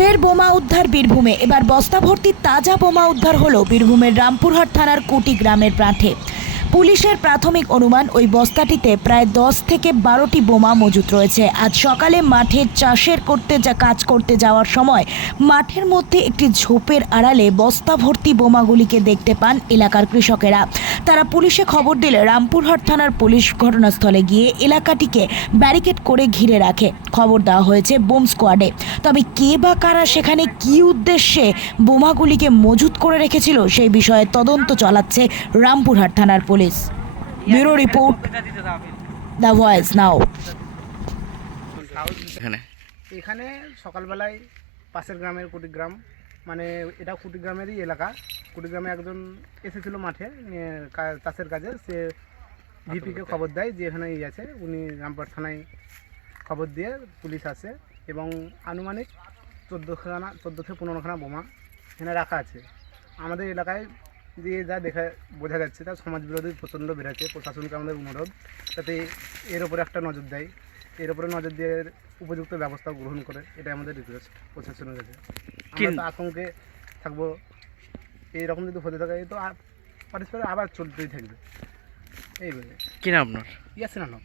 ফের বোমা উদ্ধার বীরভূমে। এবার বস্তা ভর্তি তাজা বোমা উদ্ধার হলো বীরভূমের রামপুরহাট থানার কুটি গ্রামের প্রান্তে। পুলিশের প্রাথমিক অনুমান ওই বস্তাটিতে প্রায় দশ থেকে বারোটি বোমা মজুত রয়েছে। আজ সকালে মাঠে চাষের করতে যা কাজ করতে যাওয়ার সময় মাঠের মধ্যে একটি ঝোপের আড়ালে বস্তা ভর্তি বোমাগুলিকে দেখতে পান এলাকার কৃষকেরা। তারা পুলিশে খবর দিলে রামপুরহাট থানার পুলিশ ঘটনাস্থলে গিয়ে এলাকাটিকে ব্যারিকেড করে ঘিরে রাখে। খবর দেওয়া হয়েছে বোম স্কোয়াডে। তবে কে বা কারা সেখানে কী উদ্দেশ্যে বোমাগুলিকে মজুত করে রেখেছিল সেই বিষয়ে তদন্ত চালাচ্ছে রামপুরহাট থানার police. Bureau report The Voice Now এখানে। এখানে সকালবেলায় পাশের গ্রামের কুটিগ্রাম মানে এটা কুটিগ্রামেরই এলাকা। কুটিগ্রামে একজন এসেছিল মাঠে চাষের কাজে। সে ভিপিকে খবর দেয় যে এখানে এই আছে। উনি রামপুর থানায় খবর দিয়ে পুলিশ আসে এবং আনুমানিক চোদ্দোখানা চোদ্দ থেকে পনেরোখানা বোমা এখানে রাখা আছে। আমাদের এলাকায় দিয়ে যা দেখা বোঝা যাচ্ছে তা সমাজ বিরোধী প্রচণ্ড বেড়েছে প্রশাসনকে আমাদের অনুরোধ যাতে এর ওপরে একটা নজর দেয় এর ওপরে নজর দিয়ে উপযুক্ত ব্যবস্থা গ্রহণ করে এটাই আমাদের রিকোয়েস্ট প্রশাসনের কাছে। আমরা তো আতঙ্কে থাকব এইরকম যদি হতে থাকে তো পারস্পরিক আবার চলতেই থাকবে। এইভাবে কি নাম আপনার? ইয়াসিন আলম।